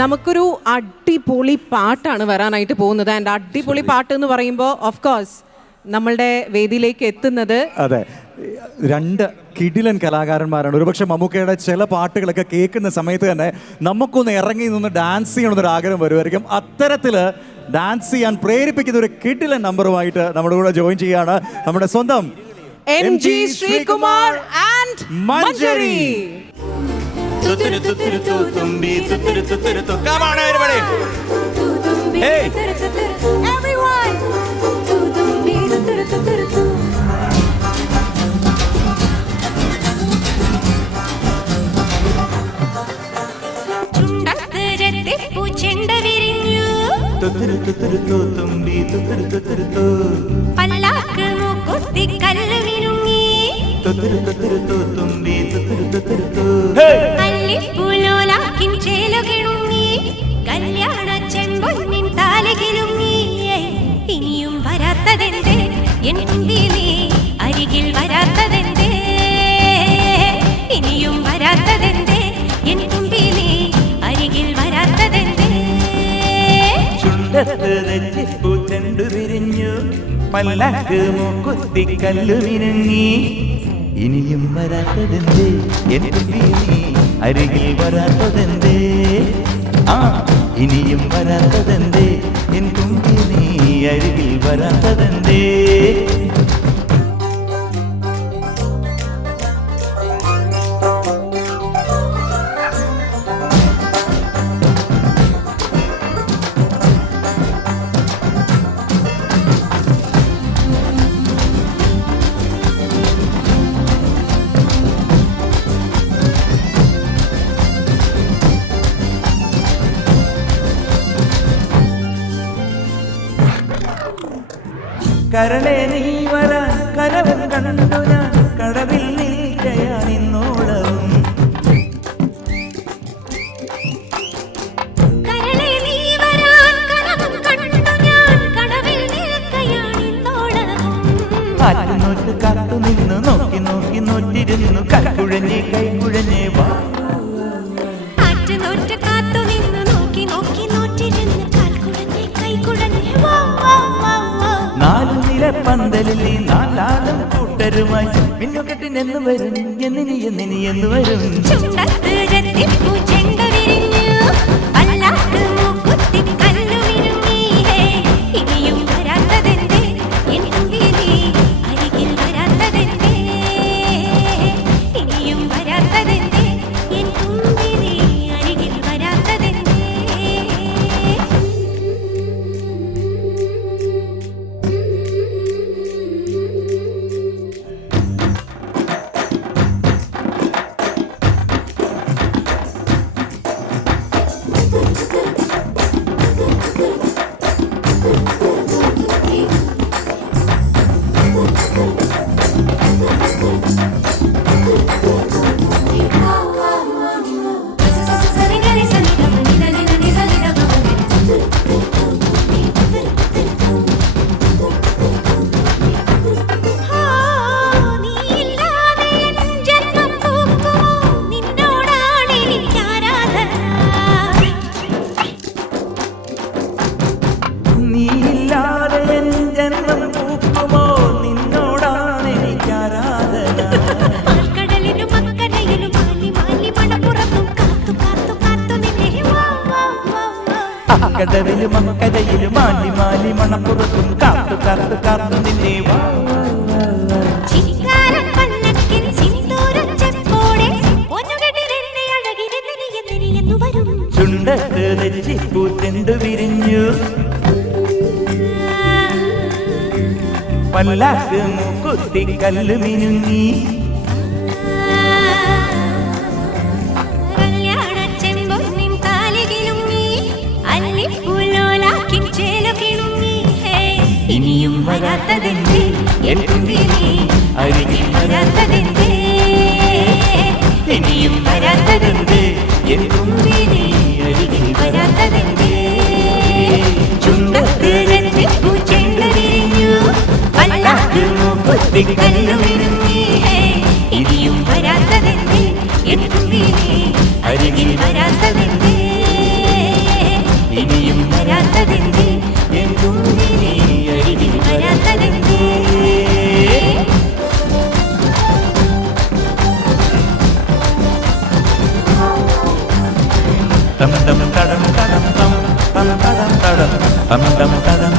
നമുക്കൊരു അടിപൊളി പാട്ടാണ് വരാനായിട്ട് പോകുന്നത്. ആൻഡ് അടിപൊളി പാട്ട് എന്ന് പറയുമ്പോൾ ഓഫ് കോഴ്സ് നമ്മളുടെ വേദിയിലേക്ക് എത്തുന്നത് അതെ രണ്ട് കിടിലൻ കലാകാരന്മാരാണ്. ഒരുപക്ഷെ മമ്മൂക്കയുടെ ചില പാട്ടുകളൊക്കെ കേൾക്കുന്ന സമയത്ത് തന്നെ നമുക്കൊന്ന് ഇറങ്ങി നിന്ന് ഡാൻസ് ചെയ്യണമെന്നൊരു ആഗ്രഹം വരുമായിരിക്കും. അത്തരത്തിൽ ഡാൻസ് ചെയ്യാൻ പ്രേരിപ്പിക്കുന്ന ഒരു കിടിലൻ നമ്പറുമായിട്ട് നമ്മുടെ കൂടെ ജോയിൻ ചെയ്യാണ് നമ്മുടെ സ്വന്തം MG Sreekumar and Manjari. Come on everybody. Hey. Everyone. പല്ലാക്ക് മൂക്കുത്തി കല്ല് മിനുങ്ങി അല്ലിപ്പുലോലാക്കിൻ ചേലു കിണുങ്ങി കല്യാണ ചെമ്പൊന്നിൻ താലി കിലുങ്ങി. ഇനിയും വരാത്തതെന്തേ എൻ തുമ്പി നീ അരികിൽ വരാത്തതെന്തേ, ഇനിയും വരാത്തതെന്തേ എൻ തുമ്പി നീ അരികിൽ വരാത്തതെന്തേ. ചെണ്ടു വിരിഞ്ഞു പല്ലാക്ക് മൂക്കുത്തി കല്ലു മിനുങ്ങി ഇനിയും വരാത്തതെന്തേ എൻ തുമ്പി നീ അരികിൽ വരാത്തതെന്തേ. ആ ഇനിയും വരാത്തതെന്തേ എൻ തുമ്പി നീ അരികിൽ വരാത്തതെന്തേ. കരളെ നീ വരാൻ കനവും കണ്ടു ഞാൻ കടവിൽ നിൽക്കയാനിന്നോളവും. കാറ്റുനോറ്റ് കാത്തു നിന്ന് നോക്കി നോക്കി നോറ്റിരുന്നു കൈക്കുഴഞ്ഞേ കൈക്കുഴഞ്ഞേ വാ. നാലു നില പന്തലിൽ നീ നാലാളും കൂട്ടരുമായി മിന്നുകെട്ടിനെന്ന് വരും എന്നിനി എന്നിനി എന്ന് വരും. കടവിലും അക്കരയിലും മാലി മാലി മണപ്പുറത്തും കാത്തു കാത്തു കാത്തു നിന്നെ വാ. ചുണ്ടത്ത് തെച്ചിപ്പൂ ചെണ്ടു വിരിഞ്ഞു പല്ലാക്ക് മൂക്കുത്തി കല്ല് മിനുങ്ങി ഇനിയും വരാത്തതെന്തേ എൻ തുമ്പി നീ അരികിൽ വരാത്തതെന്തേ, ഇനിയും വരാത്തതെന്തേ എൻ തുമ്പി നീ അരികിൽ വരാത്തതെന്തേ. ചുണ്ടത്ത് രഞ്ജിപ്പൂ ചെണ്ടു വിരിഞ്ഞു പല്ലാക്ക് മൂക്കുത്തി കല്ലു മിനുങ്ങി ഇനിയും വരാത്തതെന്തേ എൻ തുമ്പി നീ അരികിൽ വരാത്തതെന്തേ. വരാത്തതെന്തേ എൻ തുമ്പി നീ അരികിൽ വരാത്തതെന്തേ തം തം തടം തടം തം തം തടം തടം തം തം തടം